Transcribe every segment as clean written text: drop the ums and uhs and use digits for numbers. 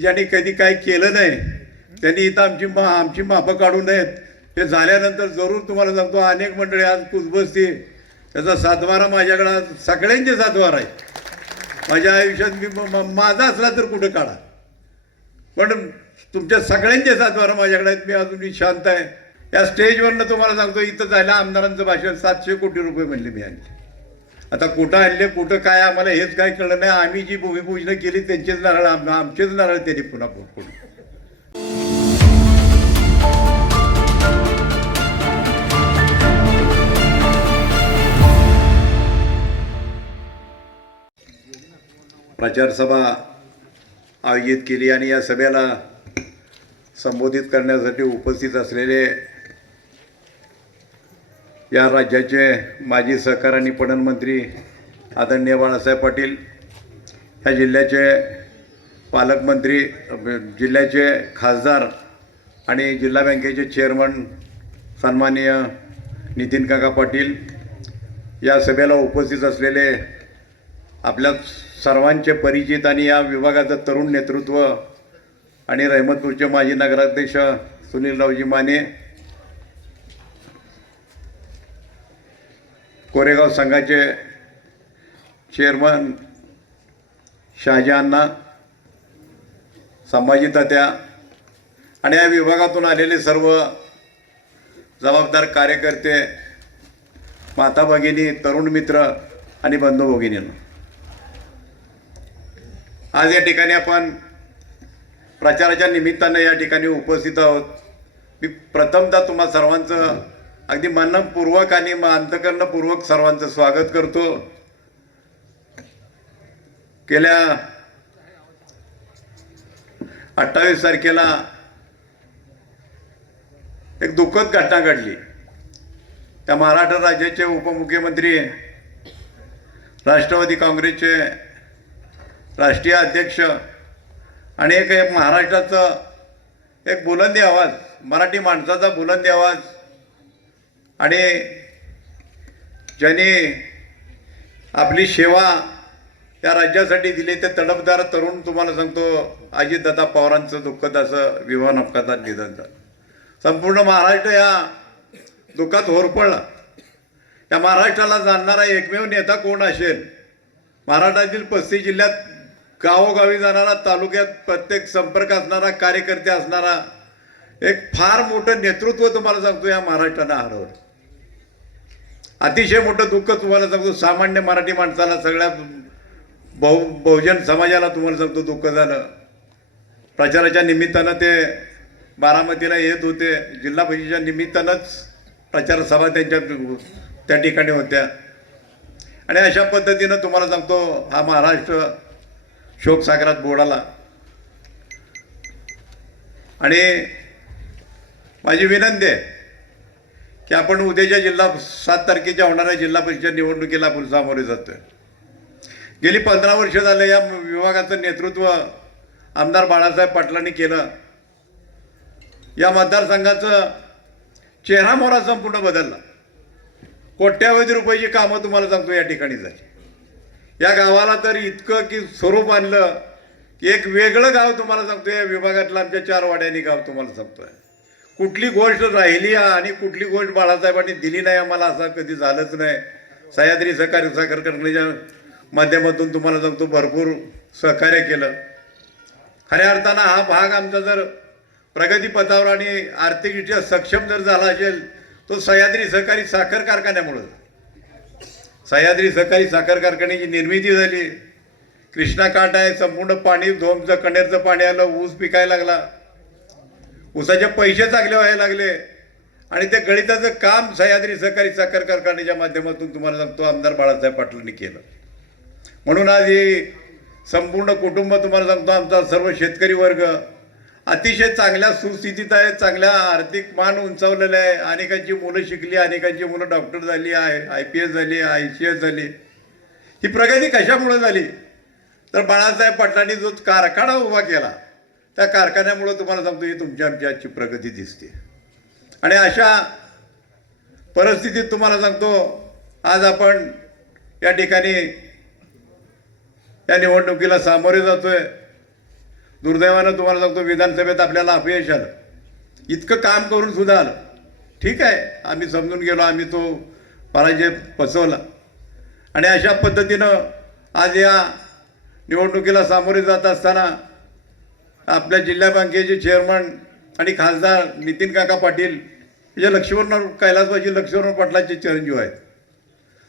ज्यांनी कधी काय केलं नाही त्यांनी इथं आमची मापं काढू नयेत. हे झाल्यानंतर जरूर तुम्हाला सांगतो अनेक मंडळी आज कुजबसती त्याचा सातबारा माझ्याकडे सगळ्यांचे सातबार आहे. माझ्या आयुष्यात माझा असला तर कुठं काढा, पण तुमच्या सगळ्यांचे सातबारा माझ्याकडे आहेत. मी अजूनही शांत आहे. या स्टेजवरनं तुम्हाला सांगतो इथं झालं आमदारांचं भाषण 700 कोटी रुपये म्हणले मी आणले. आता कुठं आणले कुठं काय आम्हाला हेच काय कळलं नाही. आम्ही जी भूमिपूजन केली त्यांचेच नारळ आमचेच नारळ त्यांनी पुन्हा फोडून. प्रचार सभा आयोजित केली आणि या सभेला संबोधित करण्यासाठी उपस्थित असलेले या राज्याचे माजी सहकार आणि पणन मंत्री आदरणीय बाळासाहेब पाटील, ह्या जिल्ह्याचे पालकमंत्री, जिल्ह्याचे खासदार आणि जिल्हा बँकेचे चेअरमन सन्माननीय नितीन काका पाटील, या सभेला उपस्थित असलेले आपल्या सर्वांचे परिचित आणि या विभागाचं तरुण नेतृत्व आणि रहमतपूरचे माजी नगराध्यक्ष सुनीलरावजी माने, कोरेगाव संघाचे चेअरमन शहाजीअण्णा, संभाजी तात्या आणि या विभागातून आलेले सर्व जबाबदार कार्यकर्ते, माता भगिनी, तरुण मित्र आणि बंधू भगिनींनो, आज या ठिकाणी आपण प्रचाराच्या निमित्तानं या ठिकाणी उपस्थित आहोत. मी प्रथमतः तुम्हा सर्वांचं अगदी मनपूर्वक आणि अंतःकरणपूर्वक सर्वांचं स्वागत करतो. गेल्या 28 तारखेला एक दुःखद घटना घडली. त्या महाराष्ट्र राज्याचे उपमुख्यमंत्री, राष्ट्रवादी काँग्रेसचे राष्ट्रीय अध्यक्ष आणि एक महाराष्ट्राचं एक बुलंदी आवाज, मराठी माणसाचा बुलंदी आवाज आणि ज्यांनी आपली सेवा या राज्यासाठी दिली ते तडफदार तरुण, तुम्हाला सांगतो अजितदादा पवारांचं दुःखद असं विमान अपघातात निधन झालं. संपूर्ण महाराष्ट्र या दुःखात होरपळला. या महाराष्ट्राला जाणणारा एकमेव नेता कोण असेल? महाराष्ट्रातील 35 जिल्ह्यात गावोगावी जाणारा, तालुक्यात प्रत्येक संपर्क असणारा, कार्यकर्ते असणारा एक फार मोठं नेतृत्व तुम्हाला सांगतो या महाराष्ट्रानं हरवलं. अतिशय मोठं दुःख तुम्हाला सांगतो. सामान्य मराठी माणसाला, सगळ्या बहुजन समाजाला तुम्हाला सांगतो दुःख झालं. प्रचाराच्या निमित्तानं ते बारामतीला येत होते. जिल्हा परिषदेच्या निमित्तानंच प्रचार सभा त्यांच्या त्या ठिकाणी होत्या आणि अशा पद्धतीनं तुम्हाला सांगतो हा महाराष्ट्र शोकसागरात बुडाला. आणि माझी विनंती आहे की आपण उद्याच्या 7 तारखेच्या होणाऱ्या जिल्हा परिषद निवडणुकीला आपण सामोरे जातोय. गेली 15 वर्ष झाले या विभागाचं नेतृत्व आमदार बाळासाहेब पाटलांनी केलं. या मतदारसंघाचं चेहरा मोहरा संपूर्ण बदलला. कोट्यावधी रुपयाची कामं तुम्हाला सांगतो या ठिकाणी झाली. या गावाला तर इतकं की स्वरूप आणलं की एक वेगळं गाव तुम्हाला सांगतो या विभागातलं आमच्या 4 वाड्यांनी गाव तुम्हाला सांगतोय. कुठली गोष्ट राहिली आणि कुठली गोष्ट बाळासाहेबांनी दिली नाही आम्हाला असं कधी झालंच नाही. सह्याद्री सहकारी साखर कारखान्याच्या माध्यमातून तुम्हाला सांगतो भरपूर सहकार्य केलं. खऱ्या अर्थानं हा भाग आमचा जर प्रगतीपथावर आणि आर्थिकदृष्ट्या सक्षम जर झाला असेल तो सह्याद्री सहकारी साखर कारखान्यामुळं. सह्याद्री सहकारी साखर कारखान्याची निर्मिती झाली. कृष्णा काठ आहे, संपूर्ण पाणी धोमचं कणेरचं पाणी आलं, ऊस पिकायला लागला, ऊसाचे पैसे चांगले व्हायला लागले आणि ते गणिताचं काम सह्याद्री सहकारी साखर कारखान्याच्या माध्यमातून तुम्हाला सांगतो आमदार बाळासाहेब पाटलांनी केलं. म्हणून आज हे संपूर्ण कुटुंब तुम्हाला सांगतो आमचा सर्व शेतकरी वर्ग अतिशय चांगल्या सुस्थितीत आहे, चांगल्या आर्थिक मान उंचावलेलं आहे. अनेकांची मुलं शिकली, अनेकांची मुलं डॉक्टर झाली, IPS झाली, ICS झाली. ही प्रगती कशामुळे झाली तर बाळासाहेब पाटलांनी जो कारखाना उभा केला त्या कारखान्यामुळे तुम्हाला सांगतो ही तुमच्या आमची आजची प्रगती दिसते. आणि अशा परिस्थितीत तुम्हाला सांगतो आज आपण या ठिकाणी या निवडणुकीला सामोरे जातोय. दुर्दैवानं तुम्हाला सांगतो विधानसभेत आपल्याला अपयश आलं. इतकं काम करून सुद्धा आलं. ठीक आहे, आम्ही समजून गेलो, आम्ही तो पराजय पचवला. आणि अशा पद्धतीनं आज या निवडणुकीला सामोरे जात असताना आपल्या जिल्हा बँकेचे चेअरमन आणि खासदार नितीन काका पाटील या लक्ष्मण कैलासवासी लक्ष्मण पाटलांचे चिरंजीव आहेत.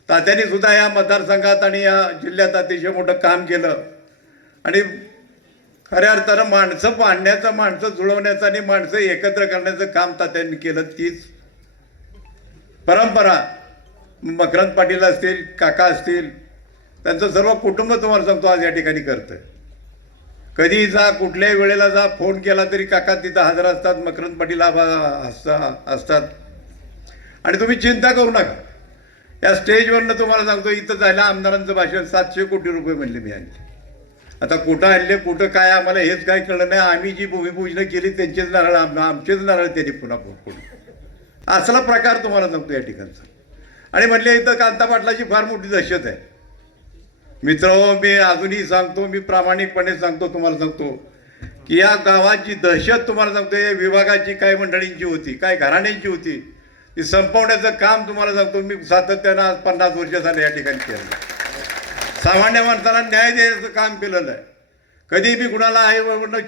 तात्यांनी सुद्धा या मतदारसंघात आणि या जिल्ह्यात अतिशय मोठं काम केलं. आणि खऱ्या अर्थानं माणसं बांधण्याचं, माणसं जुळवण्याचं आणि माणसं एकत्र करण्याचं काम तात्यांनी केलं. तीच परंपरा मकरंद पाटील असतील, काका असतील, त्यांचं सर्व कुटुंब तुम्हाला सांगतो आज या ठिकाणी करतं. कधी जा, कुठल्याही वेळेला जा, फोन केला तरी काका तिथं हजर असतात, मकरंद पाटील असतात. आणि तुम्ही चिंता करू नका. या स्टेजवरनं तुम्हाला सांगतो इथं झालं आमदारांचं भाषण 700 कोटी रुपये म्हणले मी आणले. आता कुठं आणले, कुठं काय, आम्हाला हेच काय कळलं नाही. आम्ही जी भूमिपूजनं केली त्यांचेच नारळ, आमचेच नारळ त्यांनी पुन्हा फोडून, असला प्रकार तुम्हाला सांगतो या ठिकाणचा. आणि म्हणले इथं कांता पाटलाची फार मोठी दहशत आहे. मित्र हो, मी अजूनही सांगतो, मी प्रामाणिकपणे सांगतो, तुम्हाला सांगतो की या गावाची दहशत तुम्हाला सांगतो या विभागाची काय मंडळींची होती, काय घराण्यांची होती, ती संपवण्याचं काम तुम्हाला सांगतो मी सातत्यानं आज 50 वर्ष झाले या ठिकाणी केलं. सामान्य माणसाला न्याय द्यायचं काम केलेलं आहे. कधी मी कुणाला आई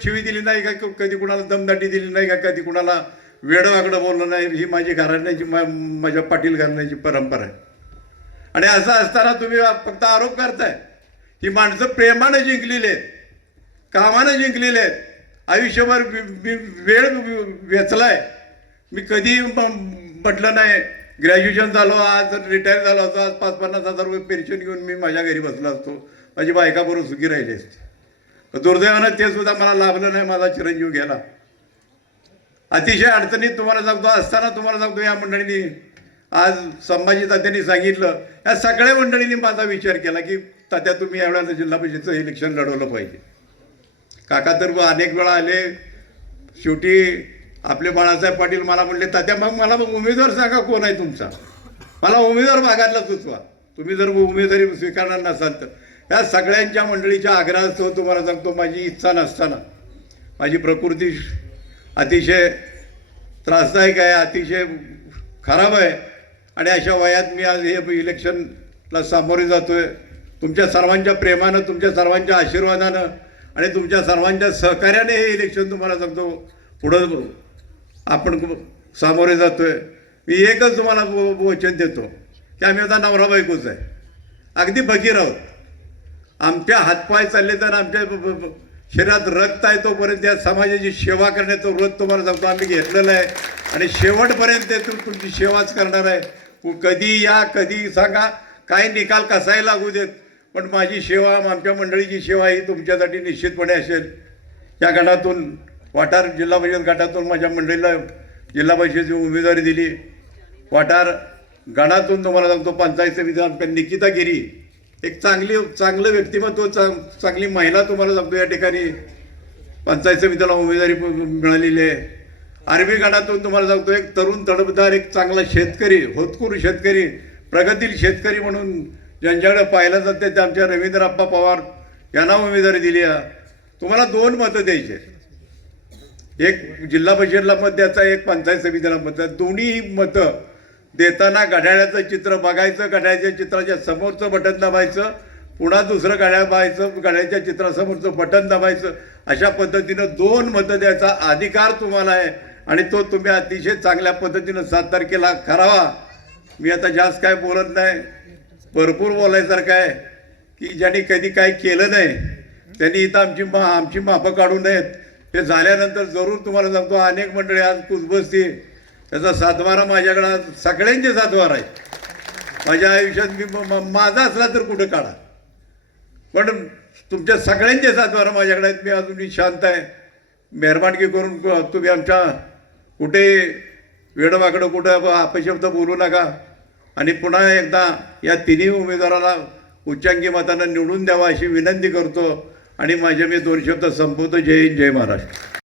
शिवी दिली नाही का, कधी कुणाला दमदाटी दिली नाही का, कधी कुणाला वेडवाकडं बोललं नाही. ही माझी घराण्याची माझ्या पाटील घराण्याची परंपरा आहे. आणि असं असताना तुम्ही फक्त आरोप करताय. ही माणसं प्रेमानं जिंकलेली आहेत, कामानं जिंकलेले आहेत, आयुष्यभर वेळ वेचलाय. मी कधी म्हटलं नाही ग्रॅज्युएशन झालो, आज रिटायर झालो असतो, आज 50-50 हजार रुपये पेन्शन घेऊन मी माझ्या घरी बसलो असतो, माझी बायकाबरोबर सुखी राहिली असते. दुर्दैवानं ते सुद्धा मला लाभलं नाही, माझा चिरंजीव गेला. अतिशय अडचणीत तुम्हाला सांगतो असताना तुम्हाला सांगतो या मंडळींनी आज संभाजी तात्यांनी सांगितलं, या सगळ्या मंडळींनी माझा विचार केला की तात्या तुम्ही यावेळेला जिल्हा परिषदेचं इलेक्शन लढवलं पाहिजे. काका तर अनेक वेळा आले. शेवटी आपले बाळासाहेब पाटील मला म्हणले तात्या मग उमेदवार सांगा कोण आहे तुमचा, मला उमेदवार भागातला सुचवा. तुम्ही जर उमेदवारी स्वीकारणार नसाल तर. या सगळ्यांच्या मंडळीच्या आग्रहासह तुम्हाला सांगतो माझी इच्छा नसताना, माझी प्रकृती अतिशय त्रासदायक आहे, अतिशय खराब आहे. आणि अशा वयात मी आज हे इलेक्शनला सामोरे जातोय. तुमच्या सर्वांच्या प्रेमानं, तुमच्या सर्वांच्या आशीर्वादानं आणि तुमच्या सर्वांच्या सहकार्याने हे इलेक्शन तुम्हाला सांगतो पुढं आपण सामोरे जातोय. मी एकच तुम्हाला वचन देतो की आम्ही आता नवरा बायकोच आहे, अगदी फकीर आहोत. आमच्या हातपाय चालले तर आमच्या शरीरात रक्त आहे तोपर्यंत या समाजाची सेवा करण्याचं व्रत तुम्हाला सांगतो आम्ही घेतलेलं आहे. आणि शेवटपर्यंत तुमची सेवाच करणार आहे. कधी या, कधी सांगा, काय निकाल कसाही लागू देत, पण माझी सेवा, आमच्या मंडळीची सेवा ही तुमच्यासाठी निश्चितपणे असेल. या गटातून वाटार जिल्हा परिषद गटातून माझ्या मंडळीला जिल्हा परिषदेची उमेदवारी दिली. वाटार गणातून तुम्हाला सांगतो पंचायत समिती आमच्या निकिता गिरी, एक चांगलं व्यक्तिमत्व, चांगली महिला तुम्हाला सांगतो या ठिकाणी पंचायत समितीला उमेदवारी मिळालेली आहे. आर्मी गणातून तुम्हाला सांगतो एक तरुण तडफदार, एक चांगला शेतकरी, होतकरू शेतकरी, प्रगतील शेतकरी म्हणून ज्यांच्याकडे पाहिलं जाते ते आमच्या रवींद्रप्पा पवार यांना उमेदवारी दिली आहे. तुम्हाला 2 मतं द्यायचे, एक जिल्हा परिषदला मत द्यायचा, एक पंचायत समितीला मत द्यायचं. दोन्ही मतं देताना घड्याळाचं चित्र बघायचं, घड्याळाच्या चित्राच्या समोरचं बटन दाबायचं, पुन्हा दुसरं घड्याळ पाहायचं, घड्याळाच्या चित्रासमोरचं बटन दाबायचं. अशा पद्धतीनं 2 मतं द्यायचा अधिकार तुम्हाला आहे. आणि तो तुम्ही अतिशय चांगल्या पद्धतीनं 7 तारखेला करावा. मी आता जास्त काय बोलत नाही, भरपूर बोलायसारखं आहे की ज्यांनी कधी काय केलं नाही त्यांनी इथं आमची मापं काढू नयेत. ते झाल्यानंतर जरूर तुम्हाला सांगतो अनेक मंडळी आज कुजबसती, त्याचा सातबारा माझ्याकडं आज सगळ्यांचे सातबार आहे. माझ्या आयुष्यात मी माझा असला तर कुठं काढा, पण तुमच्या सगळ्यांचे सातबारा माझ्याकडे आहेत. मी अजूनही शांत आहे. मेहरबानगी करून तुम्ही आमच्या कुठे वेडवाकडं कुठं अपशब्द बोलू नका. आणि पुन्हा एकदा या तिन्ही उमेदवाराला उच्चांकी मतानं निवडून द्यावा अशी विनंती करतो. आणि माझे मी 2 शब्द संपवतो. जय हिंद, जय महाराष्ट्र.